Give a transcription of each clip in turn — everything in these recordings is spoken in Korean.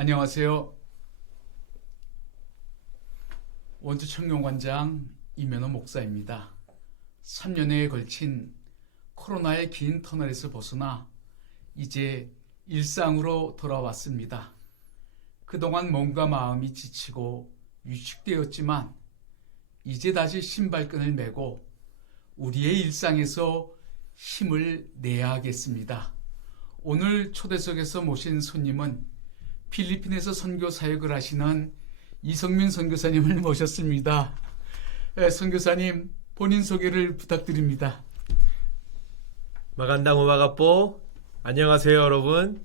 안녕하세요. 원주 청룡관장 이면호 목사입니다. 3년여에 걸친 코로나의 긴 터널에서 벗어나 이제 일상으로 돌아왔습니다. 그동안 몸과 마음이 지치고 위축되었지만 이제 다시 신발끈을 메고 우리의 일상에서 힘을 내야 하겠습니다. 오늘 초대석에서 모신 손님은 필리핀에서 선교 사역을 하시는 이성민 선교사님을 모셨습니다. 선교사님, 본인 소개를 부탁드립니다. 마간당 우마가뽀. 안녕하세요, 여러분.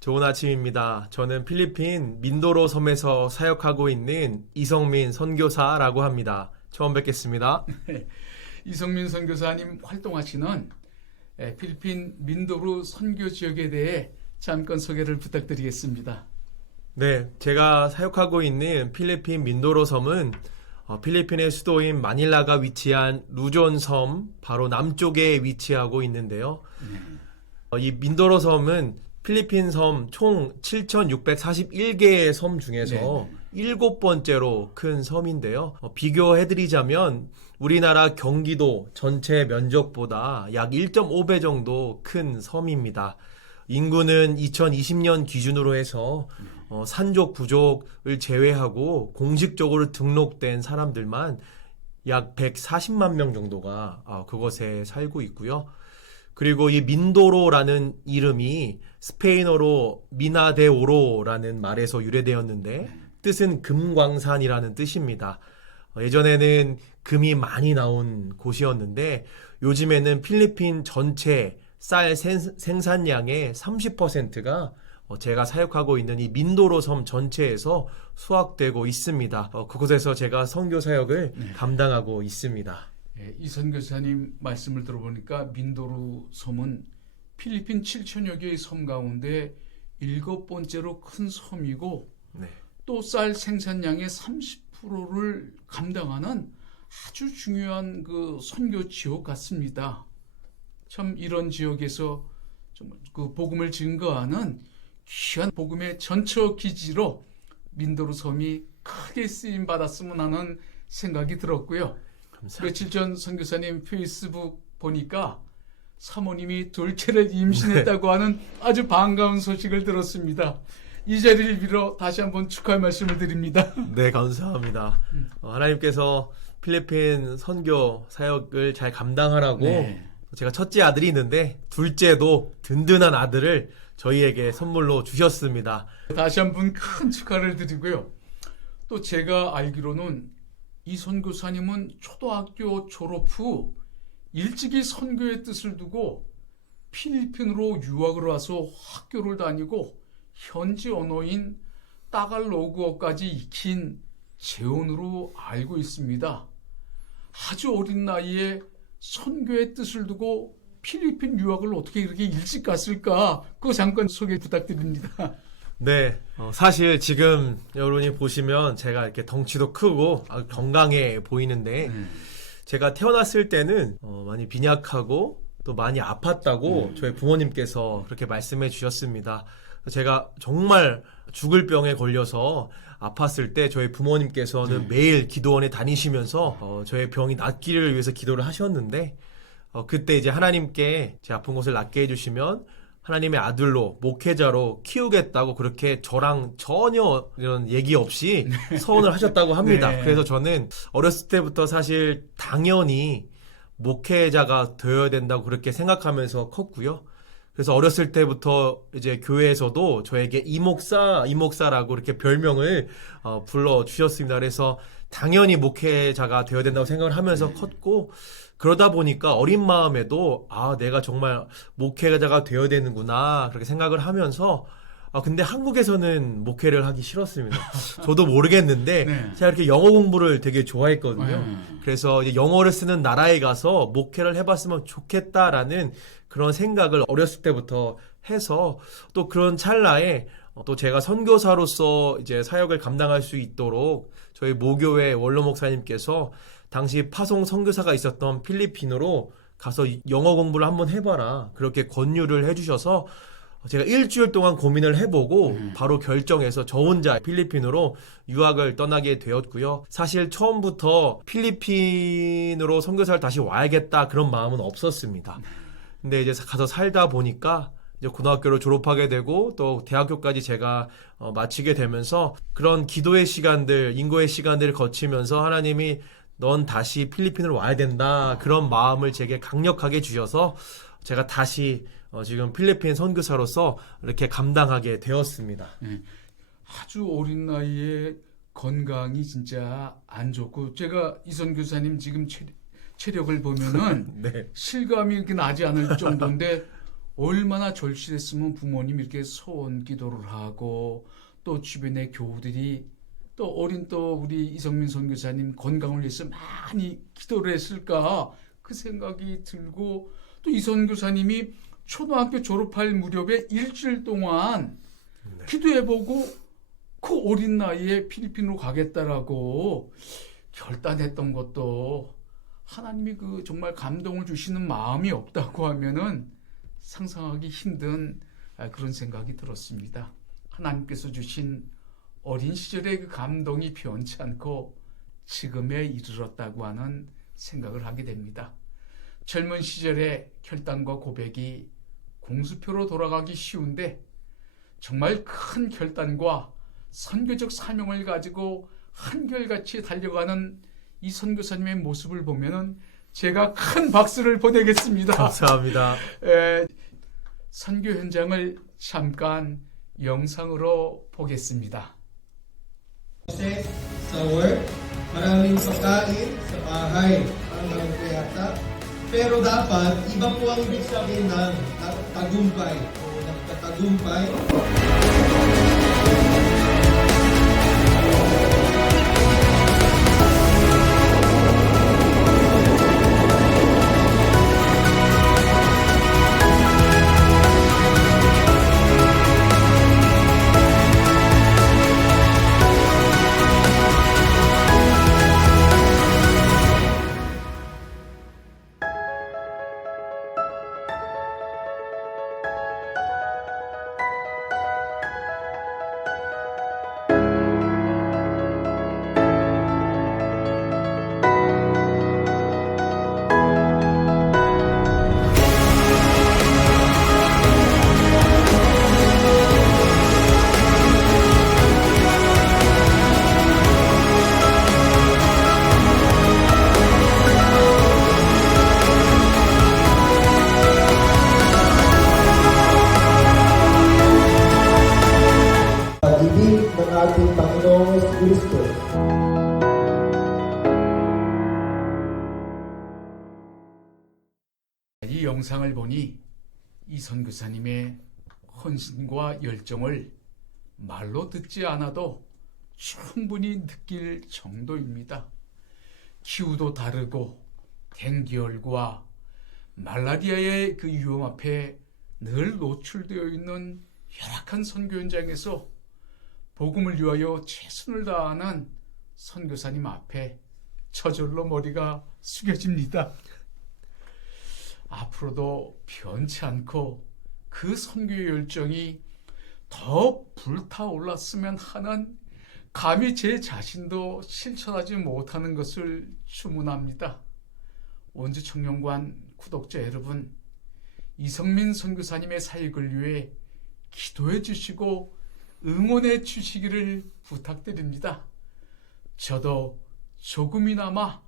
좋은 아침입니다. 저는 필리핀 민도로 섬에서 사역하고 있는 이성민 선교사라고 합니다. 처음 뵙겠습니다. 이성민 선교사님 활동하시는 필리핀 민도로 선교 지역에 대해 잠깐 소개를 부탁드리겠습니다. 네, 제가 사역하고 있는 필리핀 민도로 섬은 필리핀의 수도인 마닐라가 위치한 루존 섬 바로 남쪽에 위치하고 있는데요. 이 민도로 섬은 필리핀 섬 총 7,641개의 섬 중에서 7번째로 큰 섬인데요. 비교해드리자면 우리나라 경기도 전체 면적보다 약 1.5배 정도 큰 섬입니다. 인구는 2020년 기준으로 해서 산족, 부족을 제외하고 공식적으로 등록된 사람들만 약 140만 명 정도가 그곳에 살고 있고요. 그리고 이 민도로라는 이름이 스페인어로 미나 데 오로라는 말에서 유래되었는데 뜻은 금광산이라는 뜻입니다. 예전에는 금이 많이 나온 곳이었는데 요즘에는 필리핀 전체 쌀 생산량의 30%가 제가 사역하고 있는 이 민도로 섬 전체에서 수확되고 있습니다. 그곳에서 제가 선교 사역을 감당하고 있습니다. 이 선교사님 말씀을 들어보니까 민도로 섬은 필리핀 7천여 개의 섬 가운데 7번째로 큰 섬이고 또 쌀 생산량의 30%를 감당하는 아주 중요한 그 선교 지역 같습니다. 참 이런 지역에서 그 복음을 증거하는 귀한 복음의 전처 기지로 민도로 섬이 크게 쓰임 받았으면 하는 생각이 들었고요. 감사합니다. 며칠 전 선교사님 페이스북 보니까 사모님이 둘째를 임신했다고 하는 아주 반가운 소식을 들었습니다. 이 자리를 빌어 다시 한번 축하의 말씀을 드립니다. 네, 감사합니다. 하나님께서 필리핀 선교 사역을 잘 감당하라고 제가 첫째 아들이 있는데 둘째도 든든한 아들을 저희에게 선물로 주셨습니다. 다시 한번 큰 축하를 드리고요. 또 제가 알기로는 이 선교사님은 초등학교 졸업 후 일찍이 선교의 뜻을 두고 필리핀으로 유학을 와서 학교를 다니고 현지 언어인 따갈로그어까지 익힌 재원으로 알고 있습니다. 아주 어린 나이에 선교의 뜻을 두고 필리핀 유학을 어떻게 이렇게 일찍 갔을까? 그거 잠깐 소개 부탁드립니다. 네, 사실 지금 여러분이 보시면 제가 이렇게 덩치도 크고 아주 건강해 보이는데 제가 태어났을 때는 많이 빈약하고 또 많이 아팠다고 저희 부모님께서 그렇게 말씀해 주셨습니다. 제가 정말 죽을 병에 걸려서 아팠을 때 저희 부모님께서는 매일 기도원에 다니시면서 저의 병이 낫기를 위해서 기도를 하셨는데 그때 이제 하나님께 제 아픈 것을 낫게 해주시면 하나님의 아들로 목회자로 키우겠다고 그렇게 저랑 전혀 이런 얘기 없이 서원을 하셨다고 합니다. 그래서 저는 어렸을 때부터 사실 당연히 목회자가 되어야 된다고 그렇게 생각하면서 컸고요. 그래서 어렸을 때부터 이제 교회에서도 저에게 이목사라고 이렇게 별명을 불러주셨습니다. 그래서 당연히 목회자가 되어야 된다고 생각을 하면서 컸고 그러다 보니까 어린 마음에도 내가 정말 목회자가 되어야 되는구나 그렇게 생각을 하면서 근데 한국에서는 목회를 하기 싫었습니다. 저도 모르겠는데 제가 이렇게 영어 공부를 되게 좋아했거든요. 그래서 이제 영어를 쓰는 나라에 가서 목회를 해봤으면 좋겠다라는 그런 생각을 어렸을 때부터 해서 또 그런 찰나에 또 제가 선교사로서 이제 사역을 감당할 수 있도록 저희 모교회 원로 목사님께서 당시 파송 선교사가 있었던 필리핀으로 가서 영어 공부를 한번 해봐라 그렇게 권유를 해주셔서 제가 일주일 동안 고민을 해보고 네. 바로 결정해서 저 혼자 필리핀으로 유학을 떠나게 되었고요. 사실 처음부터 필리핀으로 선교사를 다시 와야겠다 그런 마음은 없었습니다. 근데 이제 가서 살다 보니까 이제 고등학교를 졸업하게 되고 또 대학교까지 제가 마치게 되면서 그런 기도의 시간들, 인고의 시간들을 거치면서 하나님이 넌 다시 필리핀으로 와야 된다 그런 마음을 제게 강력하게 주셔서 제가 다시 지금 필리핀 선교사로서 이렇게 감당하게 되었습니다. 아주 어린 나이에 건강이 진짜 안 좋고 제가 이 선교사님 지금 체력을 보면은 네. 실감이 이렇게 나지 않을 정도인데 얼마나 절실했으면 부모님 이렇게 소원 기도를 하고 또 주변의 교우들이 또 어린 또 우리 이성민 선교사님 건강을 위해서 많이 기도를 했을까 그 생각이 들고 또 이 선교사님이 초등학교 졸업할 무렵에 일주일 동안 기도해보고 그 어린 나이에 필리핀으로 가겠다라고 결단했던 것도 하나님이 그 정말 감동을 주시는 마음이 없다고 하면은 상상하기 힘든 그런 생각이 들었습니다. 하나님께서 주신 어린 시절의 그 감동이 변치 않고 지금에 이르렀다고 하는 생각을 하게 됩니다. 젊은 시절의 결단과 고백이 공수표로 돌아가기 쉬운데 정말 큰 결단과 선교적 사명을 가지고 한결같이 달려가는 이 선교사님의 모습을 보면은 제가 큰 박수를 보내겠습니다. 감사합니다. 선교 현장을 잠깐 영상으로 보겠습니다. Kasi sa work, maraming pagkain sa bahay, parang yata. Pero dapat, iba po ang ibig sabihin ng tagumpay o nagtatagumpay. Pag-ibig ng ating Panginoong Kristo. 이 영상을 보니 이 선교사님의 헌신과 열정을 말로 듣지 않아도 충분히 느낄 정도입니다. 기후도 다르고 dengue,열과 말라리아의 그 위험 앞에 늘 노출되어 있는 열악한 선교 현장에서 복음을 위하여 최선을 다하는 선교사님 앞에 저절로 머리가 숙여집니다. 앞으로도 변치 않고 그 선교의 열정이 더 불타올랐으면 하는 감히 제 자신도 실천하지 못하는 것을 주문합니다. 원주 청년관 구독자 여러분, 이성민 선교사님의 사역을 위해 기도해 주시고 응원해 주시기를 부탁드립니다. 저도 조금이나마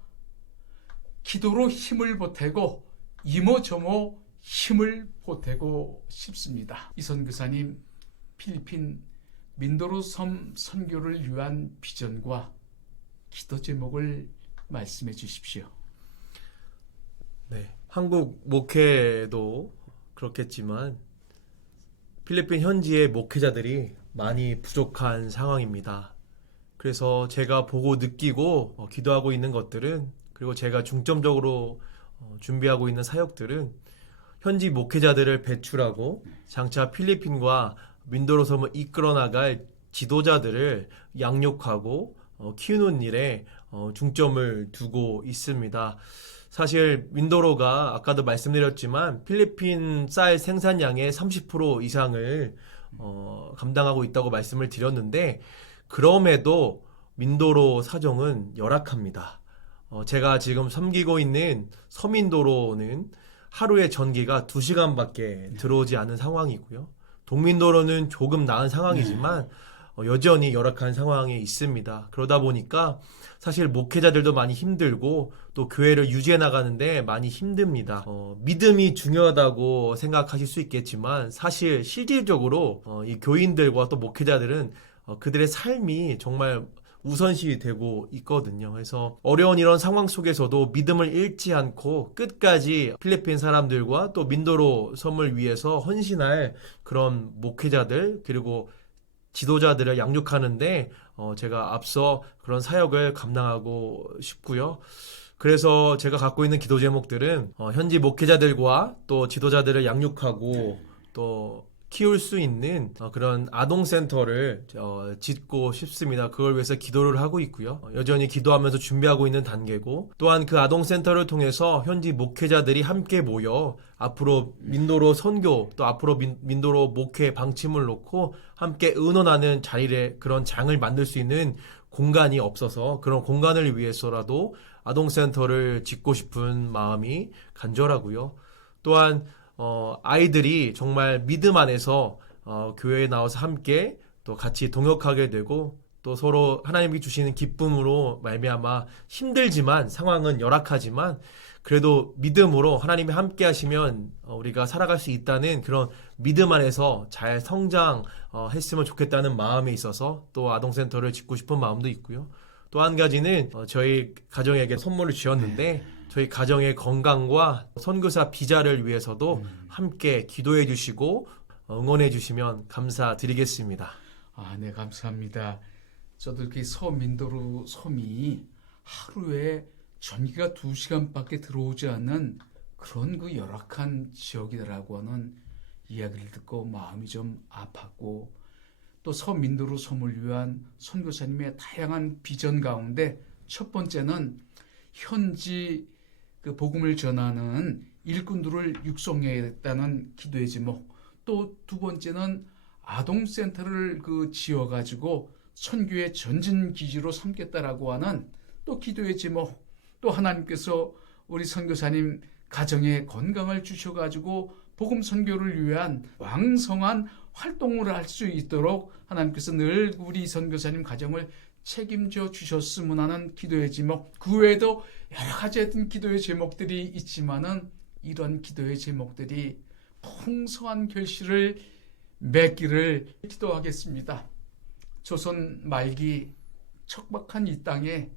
기도로 힘을 보태고 이모저모 힘을 보태고 싶습니다. 이 선교사님 필리핀 민도로 섬 선교를 위한 비전과 기도 제목을 말씀해 주십시오. 네, 한국 목회도 그렇겠지만 필리핀 현지의 목회자들이 많이 부족한 상황입니다. 그래서 제가 보고 느끼고 기도하고 있는 것들은, 그리고 제가 중점적으로 준비하고 있는 사역들은 현지 목회자들을 배출하고 장차 필리핀과 민도로 섬을 이끌어 나갈 지도자들을 양육하고 키우는 일에 중점을 두고 있습니다. 사실 민도로가 아까도 말씀드렸지만 필리핀 쌀 생산량의 30% 이상을 감당하고 있다고 말씀을 드렸는데 그럼에도 민도로 사정은 열악합니다. 제가 지금 섬기고 있는 서민도로는 하루에 전기가 2시간밖에 들어오지 않은 상황이고요. 동민도로는 조금 나은 상황이지만 여전히 열악한 상황에 있습니다. 그러다 보니까 사실 목회자들도 많이 힘들고 또 교회를 유지해 나가는데 많이 힘듭니다. 믿음이 중요하다고 생각하실 수 있겠지만 사실 실질적으로 이 교인들과 또 목회자들은 그들의 삶이 정말 우선시 되고 있거든요. 그래서 어려운 이런 상황 속에서도 믿음을 잃지 않고 끝까지 필리핀 사람들과 또 민도로 섬을 위해서 헌신할 그런 목회자들 그리고 지도자들을 양육하는데 제가 앞서 그런 사역을 감당하고 싶고요. 그래서 제가 갖고 있는 기도 제목들은 현지 목회자들과 또 지도자들을 양육하고 또 키울 수 있는 그런 아동센터를 짓고 싶습니다. 그걸 위해서 기도를 하고 있고요. 여전히 기도하면서 준비하고 있는 단계고 또한 그 아동센터를 통해서 현지 목회자들이 함께 모여 앞으로 민도로 선교 또 앞으로 민도로 목회 방침을 놓고 함께 의논하는 자리를 그런 장을 만들 수 있는 공간이 없어서 그런 공간을 위해서라도 아동센터를 짓고 싶은 마음이 간절하고요. 또한 아이들이 정말 믿음 안에서 교회에 나와서 함께 또 같이 동역하게 되고 또 서로 하나님이 주시는 기쁨으로 말미암아 힘들지만 상황은 열악하지만 그래도 믿음으로 하나님이 함께 하시면 우리가 살아갈 수 있다는 그런 믿음 안에서 잘 성장했으면 좋겠다는 마음에 있어서 또 아동센터를 짓고 싶은 마음도 있고요. 또 한 가지는 저희 가정에게 선물을 주었는데 저희 가정의 건강과 선교사 비자를 위해서도 함께 기도해 주시고 응원해 주시면 감사드리겠습니다. 네, 감사합니다. 저도 이렇게 서민도로 섬이 하루에 전기가 2시간밖에 들어오지 않는 그런 그 열악한 지역이라고 하는 이야기를 듣고 마음이 좀 아팠고 또 서민도로 섬을 위한 선교사님의 다양한 비전 가운데 첫 번째는 현지 그 복음을 전하는 일꾼들을 육성해야겠다는 기도의 제목, 또 두 번째는 아동센터를 지어가지고 선교의 전진 기지로 삼겠다라고 하는 또 기도의 제목, 또 하나님께서 우리 선교사님 가정에 건강을 주셔가지고 복음 선교를 위한 왕성한 활동을 할 수 있도록 하나님께서 늘 우리 선교사님 가정을 책임져 주셨으면 하는 기도의 제목, 그 외에도 여러 가지 어떤 기도의 제목들이 있지만은 이런 기도의 제목들이 풍성한 결실을 맺기를 기도하겠습니다. 조선 말기 척박한 이 땅에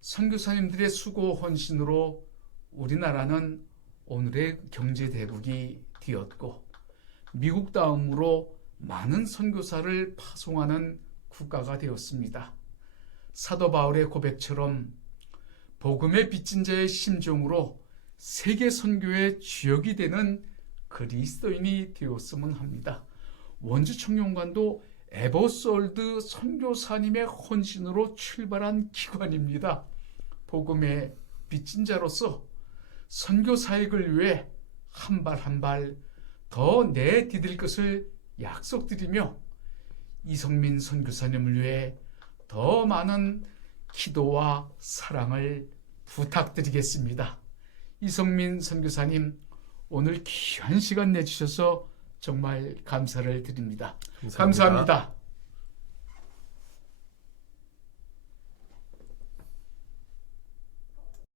선교사님들의 수고 헌신으로 우리나라는 오늘의 경제 대국이 되었고 미국 다음으로 많은 선교사를 파송하는 국가가 되었습니다. 사도 바울의 고백처럼 복음의 빚진 자의 심정으로 세계 선교의 주역이 되는 그리스도인이 되었으면 합니다. 원주 청년관도 에버솔드 선교사님의 헌신으로 출발한 기관입니다. 복음의 빚진 자로서 선교 사역을 위해 한 발 한 발 더 내디딜 것을 약속드리며 이성민 선교사님을 위해 더 많은 기도와 사랑을 부탁드리겠습니다. 이성민 선교사님, 오늘 귀한 시간 내주셔서 정말 감사를 드립니다. 감사합니다.